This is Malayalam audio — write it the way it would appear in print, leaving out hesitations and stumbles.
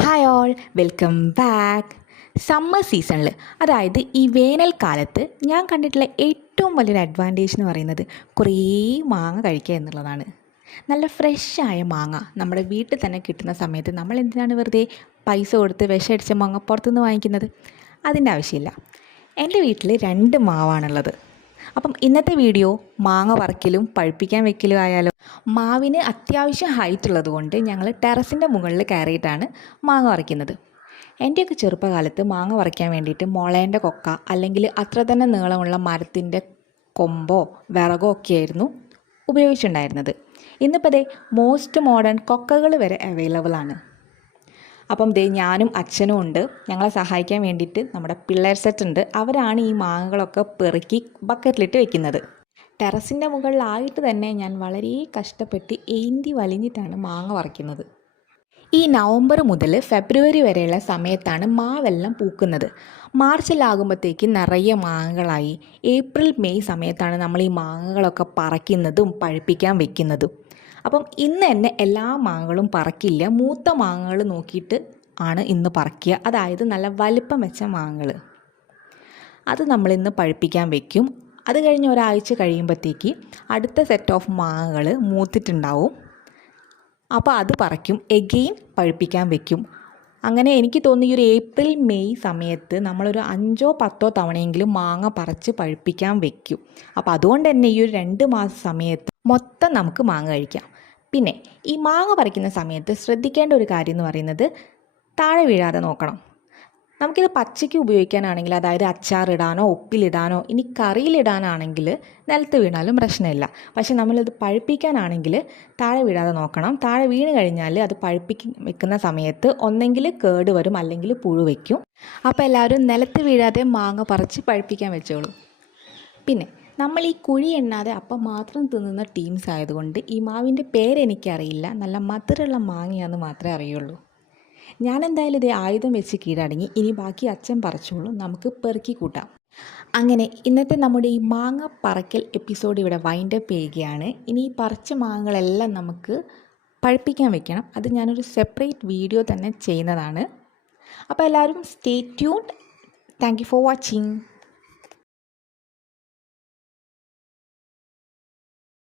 Hi all, welcome back. Summer സീസണിൽ, അതായത് ഈ വേനൽക്കാലത്ത് ഞാൻ കണ്ടിട്ടുള്ള ഏറ്റവും വലിയൊരു അഡ്വാൻറ്റേജ് എന്ന് പറയുന്നത് കുറേ മാങ്ങ കഴിക്കുക എന്നുള്ളതാണ്. നല്ല ഫ്രഷായ മാങ്ങ നമ്മുടെ വീട്ടിൽ തന്നെ കിട്ടുന്ന സമയത്ത് നമ്മൾ എന്തിനാണ് വെറുതെ പൈസ കൊടുത്ത് വിഷമടിച്ച മാങ്ങ പുറത്തുനിന്ന് വാങ്ങിക്കുന്നത്? അതിൻ്റെ ആവശ്യമില്ല. എൻ്റെ വീട്ടിൽ 2 മാവാണുള്ളത്. അപ്പം ഇന്നത്തെ വീഡിയോ മാങ്ങ പറിക്കലും പഴുപ്പിക്കാൻ വെക്കലും ആയാലോ. മാവിന് അത്യാവശ്യം ഹൈറ്റ് ഉള്ളത് കൊണ്ട് ഞങ്ങൾ ടെറസിൻ്റെ മുകളിൽ കയറിയിട്ടാണ് മാങ്ങ പറിക്കുന്നത്. എൻ്റെയൊക്കെ ചെറുപ്പകാലത്ത് മാങ്ങ പറിക്കാൻ വേണ്ടിയിട്ട് മുളേൻ്റെ കൊക്ക അല്ലെങ്കിൽ അത്ര തന്നെ നീളമുള്ള മരത്തിൻ്റെ കൊമ്പോ വിറകോ ഒക്കെയായിരുന്നു ഉപയോഗിച്ചിട്ടുണ്ടായിരുന്നത്. ഇന്നിപ്പോൾ മോസ്റ്റ് മോഡേൺ കൊക്കകൾ വരെ അവൈലബിൾ ആണ്. അപ്പം ഞാനും അച്ഛനും ഉണ്ട്. ഞങ്ങളെ സഹായിക്കാൻ വേണ്ടിയിട്ട് നമ്മുടെ പിള്ളേർ സെറ്റ് ഉണ്ട്. അവരാണ് ഈ മാങ്ങകളൊക്കെ പെറുക്കി ബക്കറ്റിലിട്ട് വെക്കുന്നത്. ടെറസിൻ്റെ മുകളിലായിട്ട് തന്നെ ഞാൻ വളരെ കഷ്ടപ്പെട്ട് ഏന്തി വലിഞ്ഞിട്ടാണ് മാങ്ങ പറിക്കുന്നത്. ഈ നവംബർ മുതൽ ഫെബ്രുവരി വരെയുള്ള സമയത്താണ് മാവെല്ലാം പൂക്കുന്നത്. മാർച്ചിലാകുമ്പോഴത്തേക്ക് നിറയെ മാങ്ങകളായി. ഏപ്രിൽ മെയ് സമയത്താണ് നമ്മൾ ഈ മാങ്ങകളൊക്കെ പറിക്കുന്നതും പഴുപ്പിക്കാൻ വെക്കുന്നതും. അപ്പം ഇന്ന് തന്നെ എല്ലാ മാങ്ങകളും പറിക്കില്ല. മൂത്ത മാങ്ങകൾ നോക്കിയിട്ട് ആണ് ഇന്ന് പറിക്കുക. അതായത് നല്ല വലിപ്പം വെച്ച മാങ്ങകൾ, അത് നമ്മളിന്ന് പഴുപ്പിക്കാൻ വെക്കും. അത് കഴിഞ്ഞ് ഒരാഴ്ച കഴിയുമ്പോഴത്തേക്ക് അടുത്ത സെറ്റ് ഓഫ് മാങ്ങകൾ മൂത്തിട്ടുണ്ടാവും. അപ്പോൾ അത് പറിക്കും, എഗെയിൻ പഴുപ്പിക്കാൻ വെക്കും. അങ്ങനെ എനിക്ക് തോന്നി ഈ ഒരു ഏപ്രിൽ മെയ് സമയത്ത് നമ്മളൊരു 5-10 തവണയെങ്കിലും മാങ്ങ പറിച്ച് പഴുപ്പിക്കാൻ വെക്കും. അപ്പോൾ അതുകൊണ്ട് തന്നെ ഈ ഒരു 2 മാസം സമയത്ത് മൊത്തം നമുക്ക് മാങ്ങ കഴിക്കാം. പിന്നെ ഈ മാങ്ങ പറിക്കുന്ന സമയത്ത് ശ്രദ്ധിക്കേണ്ട ഒരു കാര്യം എന്ന് പറയുന്നത് താഴെ വീഴാതെ നോക്കണം. നമുക്കിത് പച്ചയ്ക്ക് ഉപയോഗിക്കാനാണെങ്കിൽ, അതായത് അച്ചാറിടാനോ ഉപ്പിലിടാനോ ഇനി കറിയിലിടാനാണെങ്കിൽ നിലത്ത് വീണാലും പ്രശ്നമില്ല. പക്ഷെ നമ്മളിത് പഴുപ്പിക്കാനാണെങ്കിൽ താഴെ വീഴാതെ നോക്കണം. താഴെ വീണ് കഴിഞ്ഞാൽ അത് വെക്കുന്ന സമയത്ത് ഒന്നെങ്കിൽ കേട് വരും അല്ലെങ്കിൽ പുഴു വയ്ക്കും. അപ്പോൾ എല്ലാവരും നിലത്ത് വീഴാതെ മാങ്ങ പറിച്ച് പഴുപ്പിക്കാൻ വെച്ചോളൂ. പിന്നെ നമ്മൾ ഈ കുഴി എണ്ണാതെ അപ്പം മാത്രം തിന്നുന്ന ടീംസ് ആയതുകൊണ്ട് ഈ മാവിൻ്റെ പേരെനിക്കറിയില്ല. നല്ല മധുരമുള്ള മാങ്ങയാണെന്ന് മാത്രമേ അറിയുള്ളൂ. ഞാൻ എന്തായാലും ഇതേ ആയുധം വെച്ച് കീഴടങ്ങി. ഇനി ബാക്കി അച്ഛൻ പറിച്ചോളൂ, നമുക്ക് പെറുക്കി കൂട്ടാം. അങ്ങനെ ഇന്നത്തെ നമ്മുടെ ഈ മാങ്ങ പറക്കൽ എപ്പിസോഡ് ഇവിടെ വൈൻഡപ്പ് ചെയ്യുകയാണ്. ഇനി ഈ പറിച്ച മാങ്ങകളെല്ലാം നമുക്ക് പഴുപ്പിക്കാൻ വെക്കണം. അത് ഞാനൊരു സെപ്പറേറ്റ് വീഡിയോ തന്നെ ചെയ്യുന്നതാണ്. അപ്പോൾ എല്ലാവരും stay tuned. Thank you for watching.